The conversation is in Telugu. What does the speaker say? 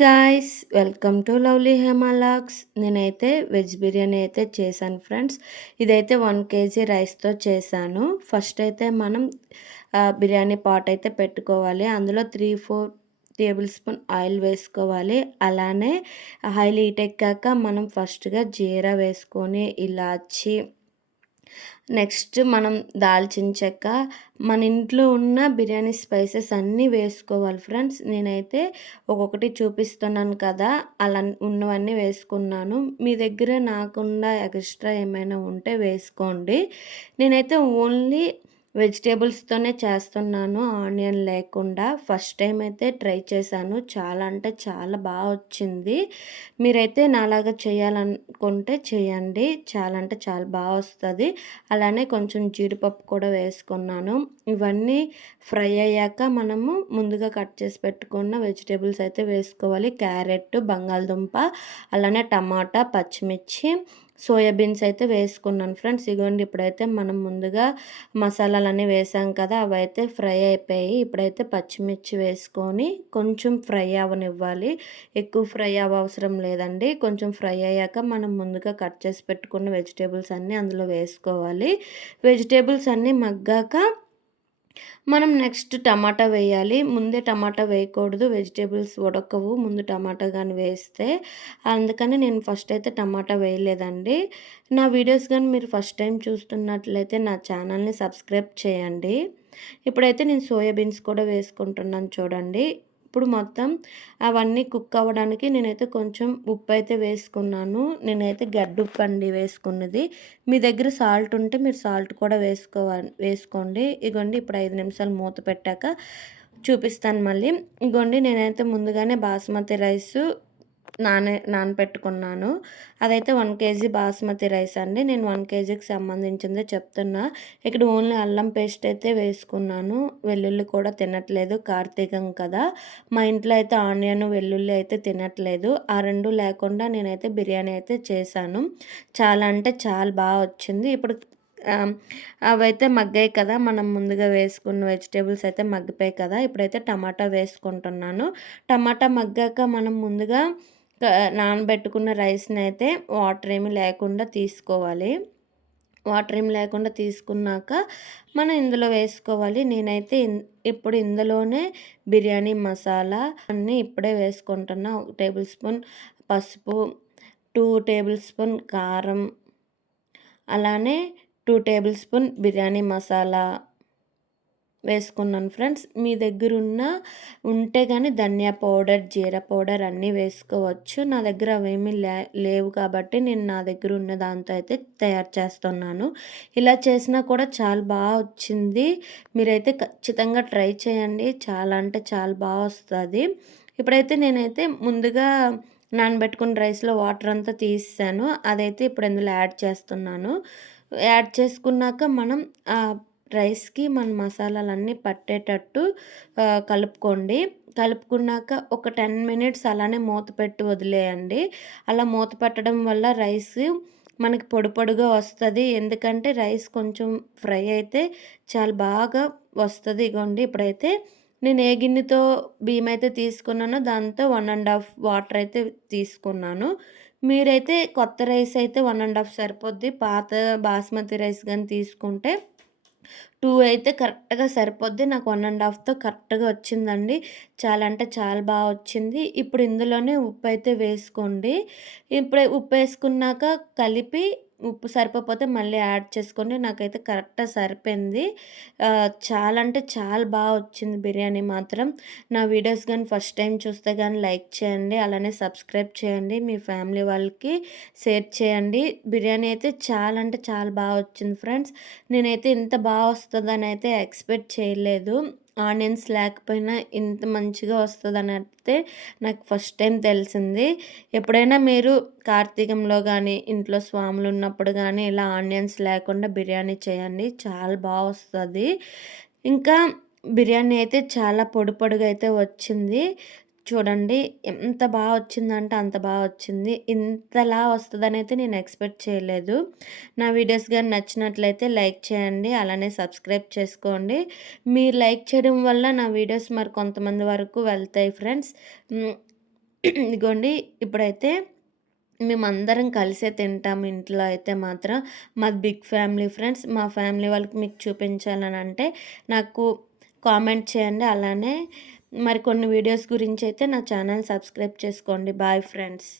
Guys welcome to lovely Hema vlogs. నేనైతే వెజ్ బిర్యానీ అయితే చేశాను ఫ్రెండ్స్. ఇదైతే 1 kg రైస్తో చేశాను. ఫస్ట్ అయితే మనం బిర్యానీ పాట్ అయితే పెట్టుకోవాలి. అందులో 3-4 టేబుల్ స్పూన్ ఆయిల్ వేసుకోవాలి. అలానే ఆయిల్ హీట్ ఎక్కాక మనం ఫస్ట్గా జీరా వేసుకొని ఇలాచి, నెక్స్ట్ మనం దాల్చిన చెక్క, మన ఇంట్లో ఉన్న బిర్యానీ స్పైసెస్ అన్నీ వేసుకోవాలి ఫ్రెండ్స్. నేనైతే ఒక్కొక్కటి చూపిస్తున్నాను కదా, అలా ఉన్నవన్నీ వేసుకున్నాను. మీ దగ్గర నాకుండా ఎక్స్ట్రా ఏమైనా ఉంటే వేసుకోండి. నేనైతే ఓన్లీ వెజిటేబుల్స్తోనే చేస్తున్నాను, ఆనియన్ లేకుండా. ఫస్ట్ టైం అయితే ట్రై చేశాను. చాలా అంటే చాలా బాగా వచ్చింది. మీరైతే నాలాగా చేయాలనుకుంటే చేయండి. చాలా అంటే చాలా బాగా వస్తుంది. అలానే కొంచెం జీడిపప్పు కూడా వేసుకున్నాను. ఇవన్నీ ఫ్రై అయ్యాక మనము ముందుగా కట్ చేసి పెట్టుకున్న వెజిటేబుల్స్ అయితే వేసుకోవాలి. క్యారెట్, బంగాళదుంప, అలానే టమాటా, పచ్చిమిర్చి, సోయాబీన్స్ అయితే వేసుకున్నాను ఫ్రెండ్స్. ఇగోండి, ఇప్పుడైతే మనం ముందుగా మసాలాలన్నీ వేసాం కదా, అవైతే ఫ్రై అయిపోయాయి. ఇప్పుడైతే పచ్చిమిర్చి వేసుకొని కొంచెం ఫ్రై అవ్వనివ్వాలి. ఎక్కువ ఫ్రై అవసరం లేదండి. కొంచెం ఫ్రై అయ్యాక మనం ముందుగా కట్ చేసి పెట్టుకున్న వెజిటేబుల్స్ అన్నీ అందులో వేసుకోవాలి. వెజిటేబుల్స్ అన్నీ మగ్గాక మనం నెక్స్ట్ టమాటా వేయాలి. ముందే టమాటా వేయకూడదు, వెజిటేబుల్స్ ఉడకవు ముందు టమాటా కానీ వేస్తే. అందుకని నేను ఫస్ట్ అయితే టమాటా వేయలేదండి. నా వీడియోస్ కానీ మీరు ఫస్ట్ టైం చూస్తున్నట్లయితే నా ఛానల్ని సబ్స్క్రైబ్ చేయండి. ఇప్పుడైతే నేను సోయాబీన్స్ కూడా వేసుకుంటున్నాను చూడండి. ఇప్పుడు మొత్తం అవన్నీ కుక్ అవ్వడానికి నేనైతే కొంచెం ఉప్పు అయితే వేసుకున్నాను. నేనైతే గడ్డుప్పు అండి వేసుకున్నది. మీ దగ్గర సాల్ట్ ఉంటే మీరు సాల్ట్ కూడా వేసుకోండి. ఇగోండి, ఇప్పుడు 5 నిమిషాలు మూత పెట్టాక చూపిస్తాను మళ్ళీ. ఇగోండి, నేనైతే ముందుగానే బాస్మతి రైస్ నానబెట్టుకున్నాను. అదైతే 1 kg బాస్మతి రైస్ అండి. నేను 1 kgకి సంబంధించిందే చెప్తున్నా. ఇక్కడ ఓన్లీ అల్లం పేస్ట్ అయితే వేసుకున్నాను. వెల్లుల్లి కూడా తినట్లేదు, కార్తీకం కదా. మా ఇంట్లో అయితే ఆనియన్, వెల్లుల్లి అయితే తినట్లేదు. ఆ రెండు లేకుండా నేనైతే బిర్యానీ అయితే చేశాను. చాలా అంటే చాలా బాగా వచ్చింది. ఇప్పుడు అవైతే మగ్గాయి కదా, మనం ముందుగా వేసుకున్న వెజిటేబుల్స్ అయితే మగ్గిపోయాయి కదా. ఇప్పుడైతే టమాటా వేసుకుంటున్నాను. టమాటా మగ్గాక మనం ముందుగా నానబెట్టుకున్న రైస్ని అయితే వాటర్ ఏమి లేకుండా తీసుకోవాలి. వాటర్ ఏమి లేకుండా తీసుకున్నాక మనం ఇందులో వేసుకోవాలి. నేనైతే ఇప్పుడు ఇందులోనే బిర్యానీ మసాలా అన్నీ ఇప్పుడే వేసుకుంటున్నా. 1 టేబుల్ స్పూన్ పసుపు, 2 టేబుల్ స్పూన్ కారం, అలానే 2 టేబుల్ స్పూన్ బిర్యానీ మసాలా వేసుకున్నాను ఫ్రెండ్స్. మీ దగ్గర ఉంటే కానీ ధనియా పౌడర్, జీరా పౌడర్ అన్నీ వేసుకోవచ్చు. నా దగ్గర అవేమీ లేవు కాబట్టి నేను నా దగ్గర ఉన్న దాంతో అయితే తయారు చేస్తున్నాను. ఇలా చేసినా కూడా చాలా బాగా వచ్చింది. మీరైతే ఖచ్చితంగా ట్రై చేయండి. చాలా అంటే చాలా బాగా వస్తుంది. ఇప్పుడైతే నేనైతే ముందుగా నానబెట్టుకున్న రైస్లో వాటర్ అంతా తీసాను. అదైతే ఇప్పుడు ఇందులో యాడ్ చేస్తున్నాను. యాడ్ చేసుకున్నాక మనం రైస్కి మన మసాలాలన్నీ పట్టేటట్టు కలుపుకోండి. కలుపుకున్నాక ఒక 10 మినిట్స్ అలానే మూత పెట్టి వదిలేయండి. అలా మూత పెట్టడం వల్ల రైస్ మనకి పొడి పొడిగా వస్తుంది. ఎందుకంటే రైస్ కొంచెం ఫ్రై అయితే చాలా బాగా వస్తుంది. ఇగోండి, ఇప్పుడైతే నేను ఏ గిన్నెతో బియ్యం అయితే తీసుకున్నానో దాంతో 1.5 వాటర్ అయితే తీసుకున్నాను. మీరైతే కొత్త రైస్ అయితే 1.5 సరిపోద్ది. పాత బాస్మతి రైస్ కానీ తీసుకుంటే 2 అయితే కరెక్ట్‌గా సరిపోద్ది. నాకు 1.5తో కరెక్ట్‌గా వచ్చిందండి. చాలా అంటే చాలా బాగా వచ్చింది. ఇప్పుడు ఇందులోనే ఉప్పైతే వేసుకోండి. ఇప్పుడే ఉప్పేసుకున్నాక కలిపి ఉప్పు సరిపోకపోతే మళ్ళీ యాడ్ చేసుకోండి. నాకైతే కరెక్ట్‌గా సరిపోయింది. చాలా అంటే చాలా బాగా వచ్చింది బిర్యానీ మాత్రం. నా వీడియోస్ గానీ ఫస్ట్ టైం చూస్తే గానీ లైక్ చేయండి. అలానే సబ్స్క్రైబ్ చేయండి. మీ ఫ్యామిలీ వాళ్ళకి షేర్ చేయండి. బిర్యానీ అయితే చాలా అంటే చాలా బాగా వచ్చింది ఫ్రెండ్స్. నేనైతే ఇంత బాగా వస్తుందని అయితే ఎక్స్పెక్ట్ చేయలేదు. ఆనియన్స్ లేకపోయినా ఇంత మంచిగా వస్తుందని అయితే నాకు ఫస్ట్ టైం తెలిసింది. ఎప్పుడైనా మీరు కార్తీకంలో కానీ, ఇంట్లో స్వాములు ఉన్నప్పుడు కానీ ఇలా ఆనియన్స్ లేకుండా బిర్యానీ చేయండి. చాలా బాగా వస్తుంది. ఇంకా బిర్యానీ అయితే చాలా పొడి పొడిగా అయితే వచ్చింది. చూడండి, ఎంత బాగా వచ్చిందంటే అంత బాగా వచ్చింది. ఇంతలా వస్తుందని అయితే నేను ఎక్స్పెక్ట్ చేయలేదు. నా వీడియోస్ కానీ నచ్చినట్లయితే లైక్ చేయండి. అలానే సబ్స్క్రైబ్ చేసుకోండి. మీరు లైక్ చేయడం వల్ల నా వీడియోస్ మరి కొంతమంది వరకు వెళ్తాయి ఫ్రెండ్స్. ఇదిగోండి ఇప్పుడైతే మేమందరం కలిసే తింటాం ఇంట్లో అయితే మాత్రం. మాది బిగ్ ఫ్యామిలీ ఫ్రెండ్స్. మా ఫ్యామిలీ వాళ్ళకి మీకు చూపించాలనంటే నాకు కామెంట్ చేయండి. అలానే మరికొన్ని వీడియోస్ గురించైతే నా ఛానల్ సబ్స్క్రైబ్ చేసుకోండి. Bye friends.